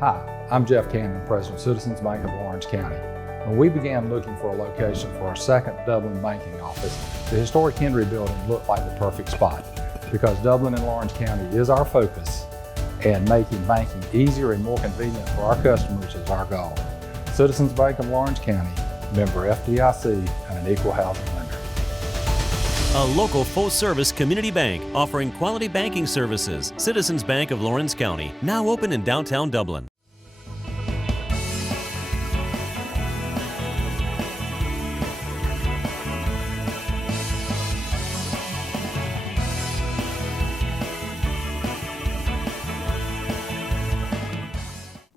Hi, I'm Jeff Cannon, President of Citizens Bank of Lawrence County. When we began looking for a location for our second Dublin banking office, the historic Henry Building looked like the perfect spot because Dublin and Lawrence County is our focus, and making banking easier and more convenient for our customers is our goal. Citizens Bank of Lawrence County, member FDIC, and an equal housing lender. A local full-service community bank offering quality banking services. Citizens Bank of Lawrence County, now open in downtown Dublin.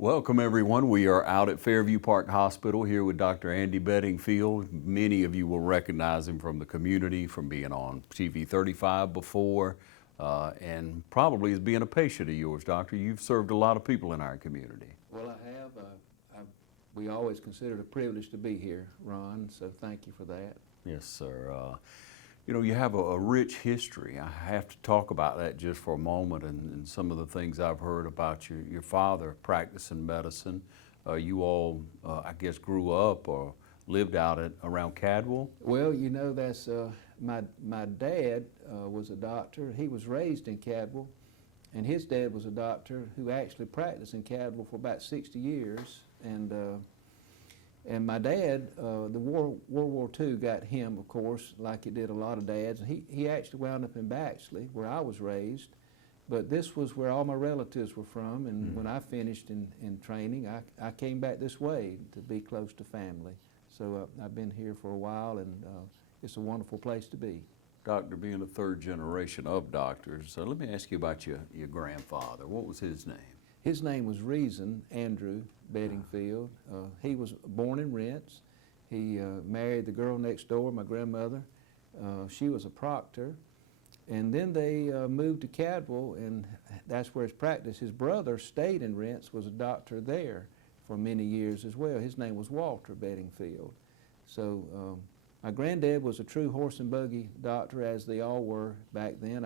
Welcome everyone. We are out at Fairview Park Hospital here with Dr. Andy Bedingfield. Many of you will recognize him from the community, from being on TV 35 before, and probably as being a patient of yours, Doctor. You've served a lot of people in our community. Well, I have. We always consider it a privilege to be here, Ron, so thank you for that. Yes, sir. You know, you have a rich history. I have to talk about that just for a moment, and some of the things I've heard about your father practicing medicine. You all, I guess, grew up or lived out around Cadwell? Well, you know, that's my dad was a doctor. He was raised in Cadwell, and his dad was a doctor who actually practiced in Cadwell for about 60 years. And my dad, the World War II got him, of course, like it did a lot of dads. He actually wound up in Baxley, where I was raised. But this was where all my relatives were from, and when I finished in training, I came back this way to be close to family. So I've been here for a while, and it's a wonderful place to be. Doctor, being a third generation of doctors, so let me ask you about your grandfather. What was his name? His name was Reason Andrew Bedingfield. He was born in Rents. He married the girl next door, my grandmother. She was a proctor. And then they moved to Cadwell, and that's where his practice. His brother stayed in Rents, was a doctor there for many years as well. His name was Walter Bedingfield. So my granddad was a true horse and buggy doctor, as they all were back then.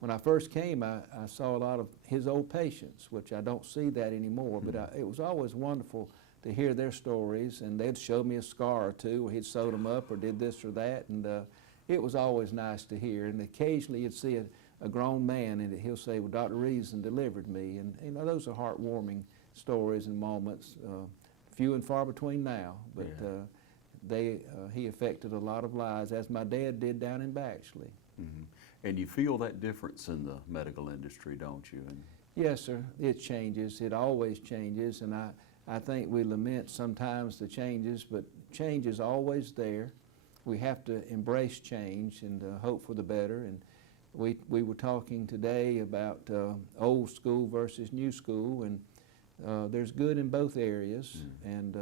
When I first came, I saw a lot of his old patients, which I don't see that anymore, but it was always wonderful to hear their stories, and they'd show me a scar or two where he'd sewed them up or did this or that, and it was always nice to hear. And occasionally you'd see a grown man, and he'll say, well, Dr. Reason delivered me, and you know, those are heartwarming stories and moments, few and far between now, but he affected a lot of lives, as my dad did down in Baxley. And you feel that difference in the medical industry, don't you? Yes, sir. It changes. It always changes, and I think we lament sometimes the changes, but change is always there. We have to embrace change and hope for the better. And we were talking today about old school versus new school, and there's good in both areas, and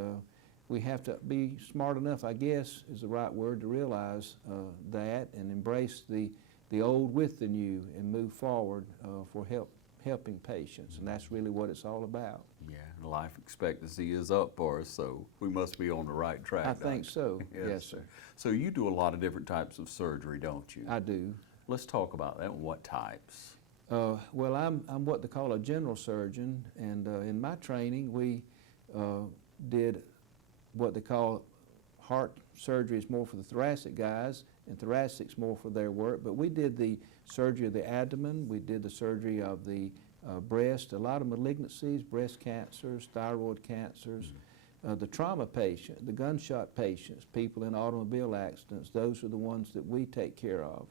we have to be smart enough, I guess is the right word, to realize that and embrace the old with the new and move forward for helping patients, and that's really what it's all about. Yeah, life expectancy is up for us, so we must be on the right track. I think so, yes, sir. So you do a lot of different types of surgery, don't you? I do. Let's talk about that. What types? Well, I'm what they call a general surgeon, and in my training we did what they call heart surgery is more for the thoracic guys, and thoracic's more for their work. But we did the surgery of the abdomen, we did the surgery of the breast, a lot of malignancies, breast cancers, thyroid cancers, the trauma patient, the gunshot patients, people in automobile accidents, those are the ones that we take care of.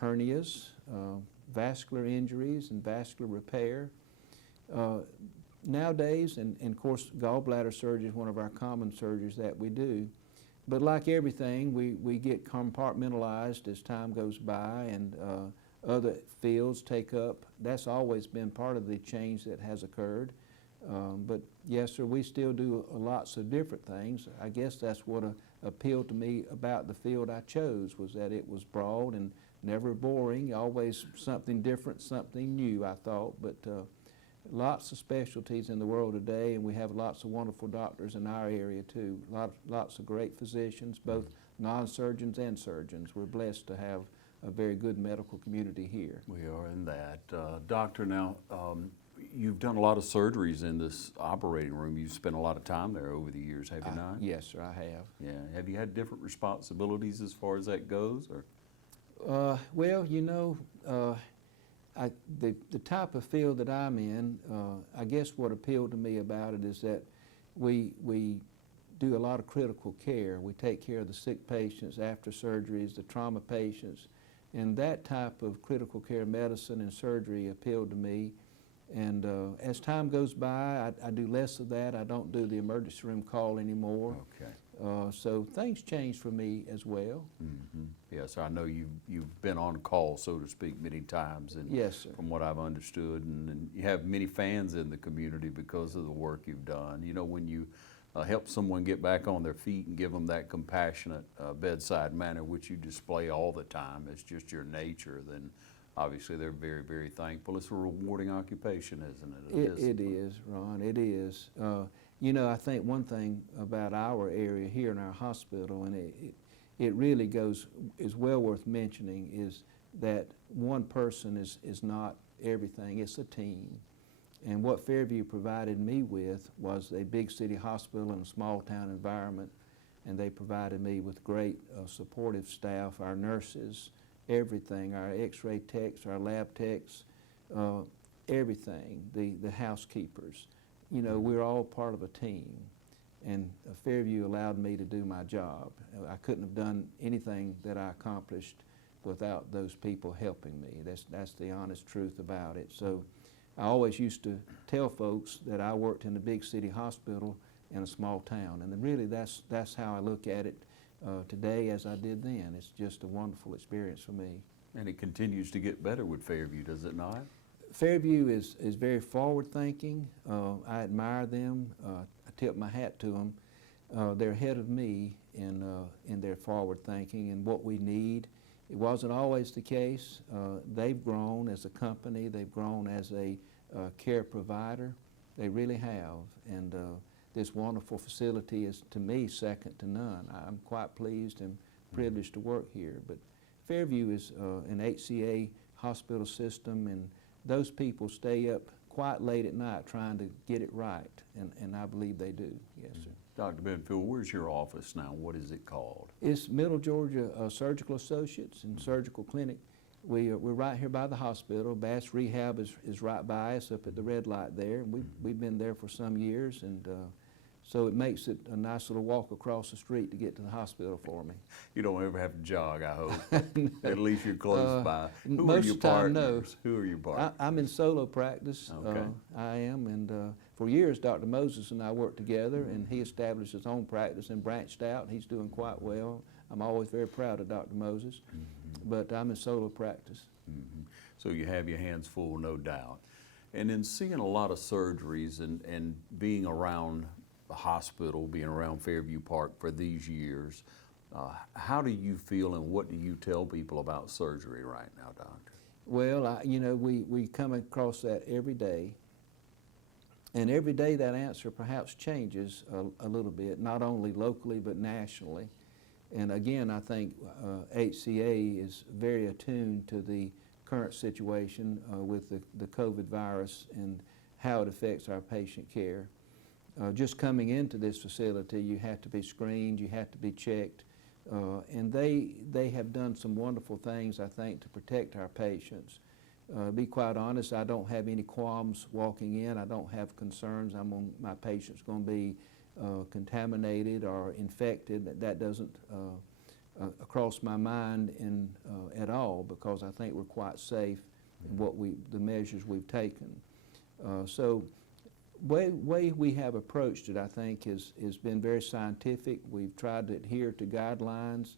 Hernias, vascular injuries and vascular repair. Nowadays, and of course gallbladder surgery is one of our common surgeries that we do, but like everything, we get compartmentalized as time goes by, and other fields take up. That's always been part of the change that has occurred. But yes, sir, we still do lots of different things. I guess that's what appealed to me about the field I chose, was that it was broad and never boring, always something different, something new, I thought. But lots of specialties in the world today, and we have lots of wonderful doctors in our area too. Lots of great physicians, both non-surgeons and surgeons. We're blessed to have a very good medical community here. We are in that. Doctor, now You've done a lot of surgeries in this operating room. You've spent a lot of time there over the years, have you not? Yes, sir, I have. Yeah. Have you had different responsibilities as far as that goes, or? Well, you know, the type of field that I'm in, I guess what appealed to me about it is that we do a lot of critical care. We take care of the sick patients after surgeries, the trauma patients, and that type of critical care medicine and surgery appealed to me. And as time goes by, I do less of that. I don't do the emergency room call anymore. Okay. So things change for me as well. Mm-hmm. Yes, I know you've been on call, so to speak, many times, and Yes, sir. from what I've understood, and you have many fans in the community because of the work you've done. You know, when you help someone get back on their feet and give them that compassionate bedside manner, which you display all the time, it's just your nature, then obviously they're very, very thankful. It's a rewarding occupation, isn't it? It is, Ron, it is. You know, I think one thing about our area here in our hospital, and it really is well worth mentioning, is that one person is not everything, it's a team. And what Fairview provided me with was a big city hospital in a small town environment, and they provided me with great supportive staff, our nurses, everything, our x-ray techs, our lab techs, everything, the housekeepers. You know, we're all part of a team, and Fairview allowed me to do my job. I couldn't have done anything that I accomplished without those people helping me. That's the honest truth about it. So I always used to tell folks that I worked in a big city hospital in a small town, and then really that's how I look at it today as I did then. It's just a wonderful experience for me. And it continues to get better with Fairview, does it not? Fairview is very forward-thinking. I admire them. I tip my hat to them. They're ahead of me in their forward-thinking and what we need. It wasn't always the case. They've grown as a company. They've grown as a care provider. They really have. And this wonderful facility is, to me, second to none. I'm quite pleased and privileged to work here. But Fairview is an HCA hospital system, and those people stay up quite late at night trying to get it right, and I believe they do. Yes, sir. Dr. Bedingfield, where's your office now? What is it called? It's Middle Georgia Surgical Associates and Surgical Clinic. We're right here by the hospital. Bass Rehab is right by us up at the red light there. And we've been there for some years, and so it makes it a nice little walk across the street to get to the hospital for me. You don't ever have to jog, I hope. At least you're close by. Who most are your of the time, partners? no. Who are your partners? I'm in solo practice. Okay. I am, and for years Dr. Moses and I worked together, and he established his own practice and branched out. He's doing quite well. I'm always very proud of Dr. Moses, but I'm in solo practice. So you have your hands full, no doubt. And in seeing a lot of surgeries and being around the hospital, being around Fairview Park for these years, how do you feel and what do you tell people about surgery right now, Doctor? Well, you know, we come across that every day, and every day that answer perhaps changes a little bit, not only locally but nationally. And again, I think HCA is very attuned to the current situation with the COVID virus and how it affects our patient care. Just coming into this facility, you have to be screened, you have to be checked, and they have done some wonderful things, I think, to protect our patients. Be quite honest, I don't have any qualms walking in. I don't have concerns my patient's going to be contaminated or infected. That doesn't cross my mind at all, because I think we're quite safe in the measures we've taken. So way we have approached it, I think, has been very scientific. We've tried to adhere to guidelines.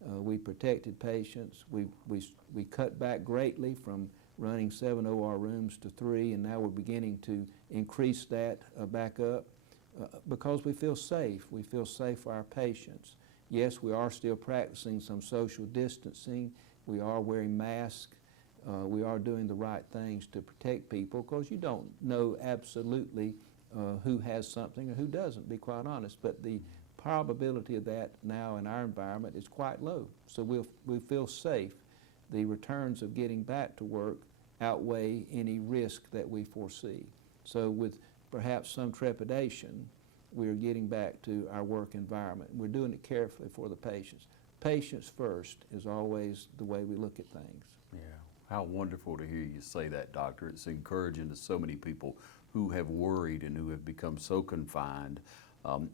We protected patients. We cut back greatly from running 7 OR rooms to 3, and now we're beginning to increase that back up because we feel safe. We feel safe for our patients. Yes, we are still practicing some social distancing. We are wearing masks. We are doing the right things to protect people, because you don't know absolutely who has something or who doesn't, be quite honest. But the probability of that now in our environment is quite low. So we feel safe. The returns of getting back to work outweigh any risk that we foresee. So with perhaps some trepidation, we're getting back to our work environment. We're doing it carefully for the patients. Patients first is always the way we look at things. Yeah, how wonderful to hear you say that, Doctor. It's encouraging to so many people who have worried and who have become so confined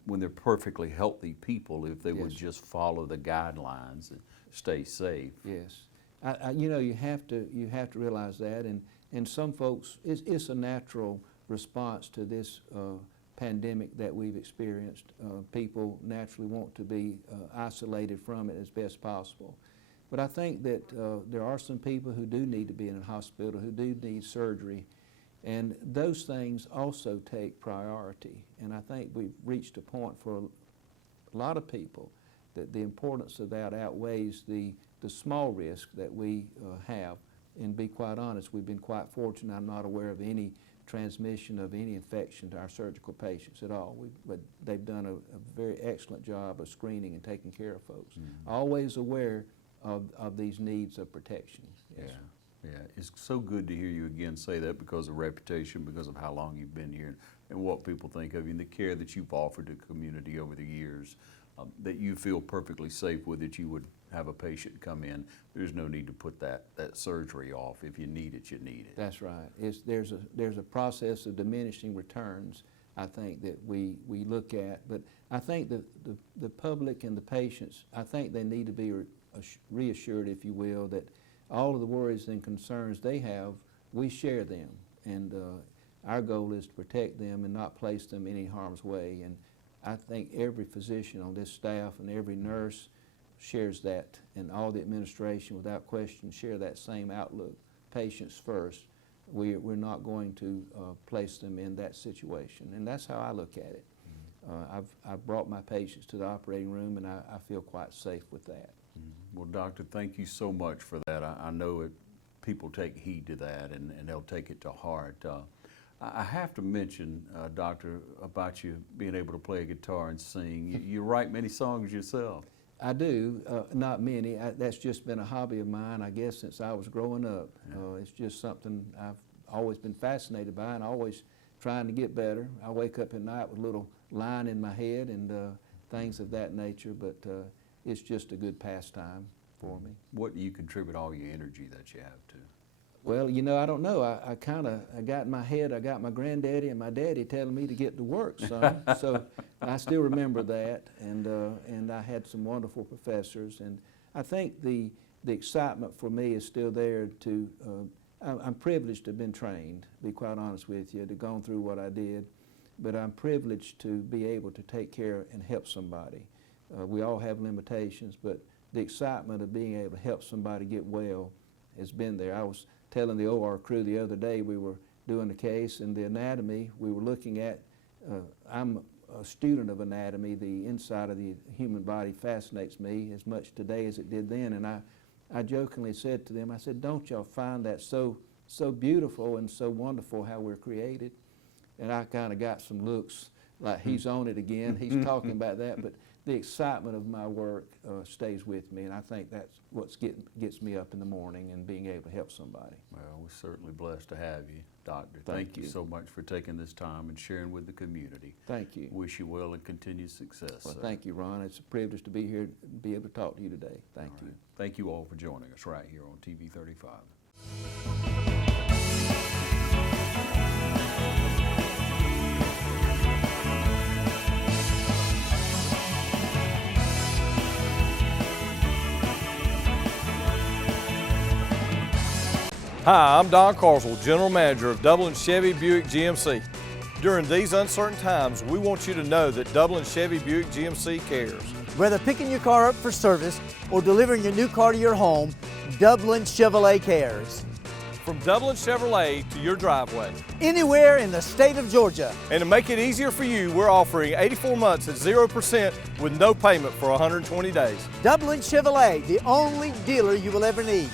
when they're perfectly healthy people, if they would just follow the guidelines and stay safe. Yes, you know, you have to realize that, and some folks, it's a natural response to this pandemic that we've experienced. People naturally want to be isolated from it as best possible. But I think that there are some people who do need to be in a hospital, who do need surgery, and those things also take priority. And I think we've reached a point for a lot of people that the importance of that outweighs the small risk that we have. And to be quite honest, we've been quite fortunate. I'm not aware of any transmission of any infection to our surgical patients at all. But they've done a very excellent job of screening and taking care of folks. Always aware of these needs of protection. Yes. Yeah, it's so good to hear you again say that, because of reputation, because of how long you've been here, and what people think of you, and the care that you've offered to the community over the years, that you feel perfectly safe with, that you would have a patient come in. There's no need to put that surgery off. If you need it, you need it. That's right. There's a process of diminishing returns, I think, that we look at. But I think the public and the patients, I think they need to be reassured, if you will, that all of the worries and concerns they have, we share them. And our goal is to protect them and not place them in any harm's way. And I think every physician on this staff and every nurse shares that, and all the administration, without question, share that same outlook. Patients first. We're not going to place them in that situation, and that's how I look at it. I've brought my patients to the operating room, and I feel quite safe with that. Well, Doctor, thank you so much for that. I know people take heed to that, and they'll take it to heart. I have to mention, Doctor, about you being able to play a guitar and sing. You write many songs yourself. I do, not many. That's just been a hobby of mine, I guess, since I was growing up. It's just something I've always been fascinated by, and always trying to get better. I wake up at night with a little line in my head and things of that nature, but it's just a good pastime for me. What do you contribute all your energy that you have to? Well, you know, I don't know. I got in my head, I got my granddaddy and my daddy telling me to get to work, son. So I still remember that, and I had some wonderful professors, and I think the excitement for me is still there to, I'm privileged to have been trained, to be quite honest with you, to have gone through what I did, but I'm privileged to be able to take care and help somebody. We all have limitations, but the excitement of being able to help somebody get well has been there. I was telling the OR crew the other day, we were doing a case, and the anatomy we were looking at, I'm a student of anatomy. The inside of the human body fascinates me as much today as it did then, and I jokingly said to them, I said, don't y'all find that so beautiful and so wonderful how we're created? And I kind of got some looks like he's on it again. He's talking about that, but the excitement of my work stays with me, and I think that's what gets me up in the morning and being able to help somebody. Well, we're certainly blessed to have you, Doctor. Thank you so much for taking this time and sharing with the community. Thank you. Wish you well and continued success. Well, thank you, Ron. It's a privilege to be here, be able to talk to you today. Thank you. Thank you all for joining us right here on TV 35. Hi, I'm Don Carswell, General Manager of Dublin Chevy Buick GMC. During these uncertain times, we want you to know that Dublin Chevy Buick GMC cares. Whether picking your car up for service or delivering your new car to your home, Dublin Chevrolet cares. From Dublin Chevrolet to your driveway. Anywhere in the state of Georgia. And to make it easier for you, we're offering 84 months at 0% with no payment for 120 days. Dublin Chevrolet, the only dealer you will ever need.